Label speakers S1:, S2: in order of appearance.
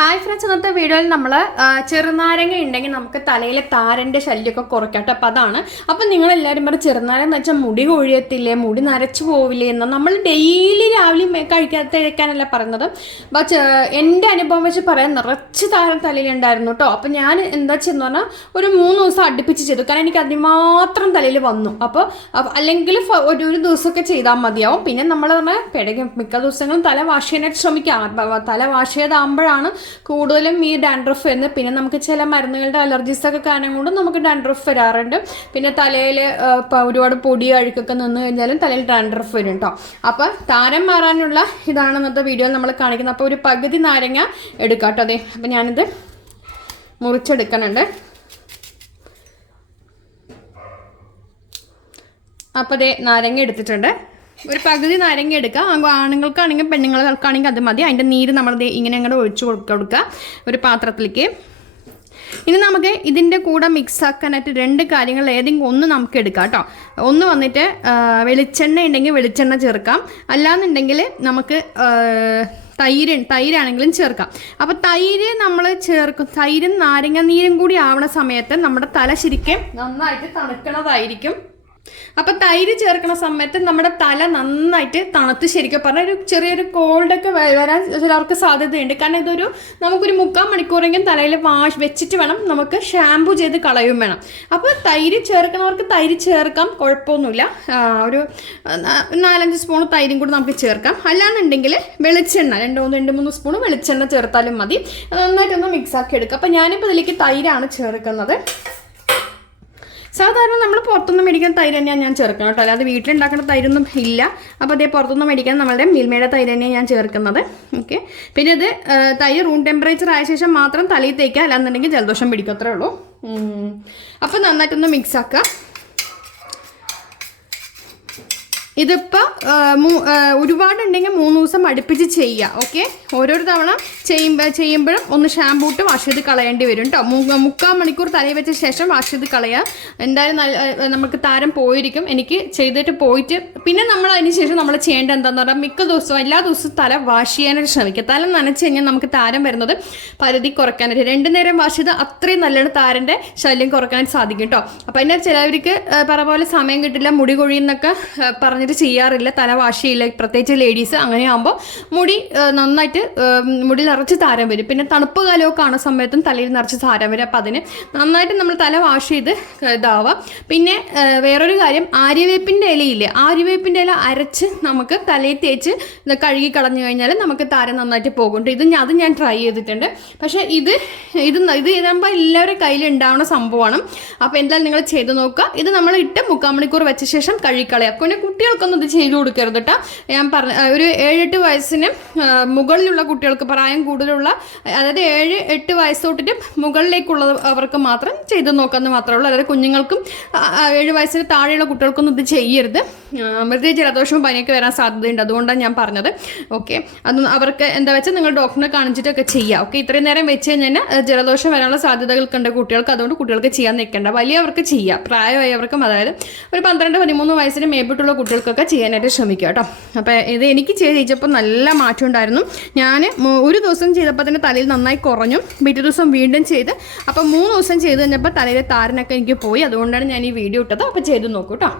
S1: Hi friends ഇന്നത്തെ വീഡിയോയിൽ നമ്മൾ ചെറുനാരങ്ങ ഉണ്ടെങ്കിൽ നമുക്ക് തലയിലെ താരന്റെ ശല്യമൊക്കെ കുറയ്ക്കട്ടെ അപ്പം അതാണ്. അപ്പം നിങ്ങളെല്ലാവരും പറയും ചെറുനാരങ്ങ എന്ന് വെച്ചാൽ മുടി കൊഴിയത്തില്ലേ മുടി നരച്ചു പോവില്ലേ എന്ന് നമ്മൾ ഡെയിലി രാവിലെ കഴിക്കാത്ത കഴിക്കാനല്ല പറയുന്നത്. പക്ഷേ എന്റെ അനുഭവം വെച്ച് പറയാൻ നിറച്ച് താരം തലയിലുണ്ടായിരുന്നു കേട്ടോ. അപ്പം ഞാൻ എന്താ ചെയ്യുന്ന പറഞ്ഞാൽ ഒരു മൂന്ന് ദിവസം അടുപ്പിച്ച് ചെയ്തു. കാരണം എനിക്ക് അതിമാത്രം തലയിൽ വന്നു. അപ്പോൾ അല്ലെങ്കിൽ ഒരു ഒരു ദിവസമൊക്കെ ചെയ്താൽ മതിയാവും. പിന്നെ നമ്മൾ പറഞ്ഞാൽ പിടയ്ക്ക് മിക്ക ദിവസങ്ങളും തല വാഷ് ചെയ്യാനായിട്ട് തല വാഷ് ചെയ്താകുമ്പോഴാണ് കൂടുതലും ഈ ഡാൻഡ്രഫ് വരുന്നത് പിന്നെ നമുക്ക് ചില മരുന്നുകളുടെ അലർജീസ് ഒക്കെ കാരണം കൊണ്ട് നമുക്ക് ഡാൻഡ്രഫ് വരാറുണ്ട്. പിന്നെ തലയിൽ ഒരുപാട് പൊടി അഴുക്കൊക്കെ നിന്ന് കഴിഞ്ഞാലും തലയിൽ ഡാൻഡ്രഫ് വരും കേട്ടോ അപ്പോൾ താരം മാറാനുള്ള ഇതാണ് ഇന്നത്തെ വീഡിയോയിൽ നമ്മൾ കാണിക്കുന്നത്. അപ്പോൾ ഒരു പകുതി നാരങ്ങ എടുക്കാം കേട്ടോ അതെ അപ്പോൾ ഞാനിത് മുറിച്ചെടുക്കുന്നുണ്ട്. അപ്പോൾ അതെ നാരങ്ങ എടുത്തിട്ടുണ്ട്. ഒരു പകുതി നാരങ്ങ എടുക്കുക. ആണുങ്ങൾക്കാണെങ്കിൽ പെണ്ണുങ്ങൾക്കാണെങ്കിൽ അത് മതി. അതിന്റെ നീര് നമ്മൾ ഇങ്ങനെ അങ്ങോട്ട് ഒഴിച്ചു കൊടുക്കുക കൊടുക്കുക. ഒരു പാത്രത്തിലേക്ക്. ഇനി നമുക്ക് ഇതിന്റെ കൂടെ മിക്സ് ആക്കാനായിട്ട് രണ്ട് കാര്യങ്ങൾ ഏതെങ്കിലും ഒന്ന് നമുക്ക് എടുക്കാം കേട്ടോ. ഒന്ന് വന്നിട്ട് വെളിച്ചെണ്ണ ഉണ്ടെങ്കിൽ വെളിച്ചെണ്ണ ചേർക്കാം. അല്ലാന്നുണ്ടെങ്കിൽ നമുക്ക് തൈര് തൈരാണെങ്കിലും ചേർക്കാം. അപ്പോൾ തൈര് നമ്മൾ ചേർക്കും. തൈരും നാരങ്ങ നീരും കൂടി ആവണ സമയത്ത് നമ്മുടെ തല ശരിക്കും നന്നായിട്ട് തണുക്കണതായിരിക്കും. അപ്പൊ തൈര് ചേർക്കുന്ന സമയത്ത് നമ്മുടെ തല നന്നായിട്ട് തണുത്ത് ശരിക്കും പറഞ്ഞാൽ ഒരു ചെറിയൊരു കോൾഡൊക്കെ വരാൻ ചിലർക്ക് സാധ്യതയുണ്ട്. കാരണം ഇതൊരു നമുക്കൊരു മുക്കാൽ മണിക്കൂറെങ്കിലും തലയിൽ വാഷ് വെച്ചിട്ട് വേണം നമുക്ക് ഷാമ്പു ചെയ്ത് കളയും വേണം. അപ്പോൾ തൈര് ചേർക്കുന്നവർക്ക് തൈര് ചേർക്കാം കുഴപ്പമൊന്നുമില്ല. ഒരു നാലഞ്ച് സ്പൂൺ തൈരും കൂടി നമുക്ക് ചേർക്കാം. അല്ലാന്നുണ്ടെങ്കിൽ വെളിച്ചെണ്ണ രണ്ട് മൂന്ന് രണ്ട് മൂന്ന് സ്പൂൺ വെളിച്ചെണ്ണ ചേർത്താലും മതി. നന്നായിട്ടൊന്ന് മിക്സ് ആക്കി എടുക്കുക അപ്പോൾ ഞാനിപ്പോൾ ഇതിലേക്ക് തൈരാണ് ചേർക്കുന്നത്. സാധാരണ നമ്മൾ പുറത്തുനിന്ന് മേടിക്കുന്ന തൈര് തന്നെയാണ് ഞാൻ ചേർക്കുന്നത് കേട്ടോ. അല്ലാതെ വീട്ടിലുണ്ടാക്കുന്ന തൈരൊന്നും ഇല്ല. അപ്പോൾ അതേ പുറത്തുനിന്ന് മേടിക്കാൻ നമ്മളുടെ മിൽമയുടെ തൈര് തന്നെയാണ് ഞാൻ ചേർക്കുന്നത്. ഓക്കെ പിന്നെ ഇത് തൈര് റൂം ടെമ്പറേച്ചർ ആയ ശേഷം മാത്രം തലയിൽ തേക്കുക. അല്ലാന്നുണ്ടെങ്കിൽ ജലദോഷം പിടിക്കും. അത്രേ ഉള്ളൂ. അപ്പോൾ നന്നായിട്ടൊന്ന് മിക്സ് ആക്കുക. ഇതിപ്പോൾ ഒരുപാടുണ്ടെങ്കിൽ മൂന്ന് ദിവസം അടുപ്പിച്ച് ചെയ്യുക ഓക്കെ? ഓരോരു തവണ ചെയ്യുമ്പോൾ ചെയ്യുമ്പോഴും ഒന്ന് ഷാമ്പൂ ഇട്ട് വാഷ് ചെയ്ത് കളയേണ്ടി വരും കേട്ടോ മുക്കാൽ മണിക്കൂർ തലയിൽ വെച്ച ശേഷം വാഷ് ചെയ്ത് കളയുക എന്തായാലും നല്ല നമുക്ക് താരം പോയിരിക്കും. എനിക്ക് ചെയ്തിട്ട് പോയിട്ട് പിന്നെ നമ്മൾ അതിന് ശേഷം നമ്മൾ ചെയ്യേണ്ടത് എന്താണെന്ന് പറഞ്ഞാൽ മിക്ക ദിവസവും എല്ലാ ദിവസവും തല വാഷ് ചെയ്യാനായിട്ട് ശ്രമിക്കുക. തല നനച്ച് കഴിഞ്ഞാൽ നമുക്ക് താരം വരുന്നത് പരിധി കുറയ്ക്കാനായിട്ട് രണ്ടു നേരം വാഷ് ചെയ്ത് അത്രയും നല്ലൊരു താരന്റെ ശല്യം കുറയ്ക്കാനായിട്ട് സാധിക്കും കേട്ടോ അപ്പോൾ അതിന്റെ ചിലവർക്ക് പറഞ്ഞ പറ പോലെ സമയം കിട്ടില്ല മുടി കൊഴിയുന്നൊക്കെ ഏ, പറഞ്ഞിട്ട് ചെയ്യാറില്ല. തല വാഷ് ചെയ്യില്ല പ്രത്യേകിച്ച് ലേഡീസ് അങ്ങനെ ആകുമ്പോൾ മുടി നന്നായിട്ട് മുടി നിറച്ച് താരം വരും. പിന്നെ തണുപ്പ് കാലമൊക്കെ കാണുന്ന സമയത്തും തലയിൽ നിറച്ച് താരം വരും. അപ്പോൾ അതിന് നന്നായിട്ട് നമ്മൾ തല വാഷ് ചെയ്ത് ഇതാവുക പിന്നെ വേറൊരു കാര്യം ആര്യവേപ്പിന്റെ ഇലയില്ലേ ആര്യവേപ്പിന്റെ ഇല അരച്ച് നമുക്ക് തലയിൽ തേച്ച് കഴുകി കളഞ്ഞു കഴിഞ്ഞാൽ നമുക്ക് താരം നന്നായിട്ട് പോകുന്നുണ്ട് ഇത് അത് ഞാൻ ട്രൈ ചെയ്തിട്ടുണ്ട്. പക്ഷേ ഇത് ഇത് ഇത് ഇതാകുമ്പോൾ എല്ലാവരുടെ കയ്യിൽ ഉണ്ടാവുന്ന സംഭവമാണ്. അപ്പോൾ എന്തായാലും നിങ്ങൾ ചെയ്ത് നോക്കുക. ഇത് നമ്മൾ ഇട്ട് മുക്കാൽ മണിക്കൂർ വെച്ച ശേഷം കഴുകിക്കളയാം പിന്നെ കുട്ടികൾക്കൊന്നും ഇത് ചെയ്തു കൊടുക്കരുത് കേട്ടോ ഞാൻ പറഞ്ഞ ഒരു ഏഴെട്ട് വയസ്സിന് മുകളിലുള്ള കുട്ടികൾക്ക് പ്രായം കൂടുതലുള്ള അതായത് ഏഴ് എട്ട് വയസ്സ് തൊട്ടിട്ട് മുകളിലേക്കുള്ള അവർക്ക് മാത്രം ചെയ്ത് നോക്കാമെന്ന് മാത്രമേ ഉള്ളൂ. അതായത് കുഞ്ഞുങ്ങൾക്കും ഏഴ് വയസ്സിന് താഴെയുള്ള കുട്ടികൾക്കൊന്നും ഇത് ചെയ്യരുത്. വെറുതെ ജലദോഷവും പനിയൊക്കെ വരാൻ സാധ്യതയുണ്ട്. അതുകൊണ്ടാണ് ഞാൻ പറഞ്ഞത്. ഓക്കെ. അത് അവർക്ക് എന്താ വെച്ചാൽ നിങ്ങൾ ഡോക്ടറിനെ കാണിച്ചിട്ടൊക്കെ ചെയ്യുക ഓക്കെ. ഇത്രയും നേരം വെച്ച് കഴിഞ്ഞാൽ ജലദോഷം വരാനുള്ള സാധ്യതകൾക്കുണ്ട് കുട്ടികൾക്ക്. അതുകൊണ്ട് കുട്ടികൾക്ക് ചെയ്യാൻ നിൽക്കേണ്ട. വലിയവർക്ക് ചെയ്യാം. പ്രായമായവർക്കും അതായത് ഒരു പന്ത്രണ്ട് പതിമൂന്ന് വയസ്സിന് മേപ്പിട്ടുള്ള കുട്ടികൾക്കൊക്കെ ചെയ്യാനായിട്ട് ശ്രമിക്കുക കേട്ടോ. അപ്പോൾ ഇത് എനിക്ക് ചെയ്തപ്പോൾ നല്ല മാറ്റം ഉണ്ടായിരുന്നു. ഞാൻ ഒരു ദിവസം ചെയ്തപ്പോൾ തന്നെ തലയിൽ നന്നായി കുറഞ്ഞു. പിറ്റേ ദിവസം വീണ്ടും ചെയ്ത് അപ്പോൾ മൂന്ന് ദിവസം ചെയ്ത് കഴിഞ്ഞപ്പോൾ തലയിലെ താരനൊക്കെ എനിക്ക് പോയി. അതുകൊണ്ടാണ് ഞാൻ ഈ വീഡിയോ ഇട്ടത്. അപ്പോൾ ചെയ്ത് നോക്കൂ കേട്ടോ.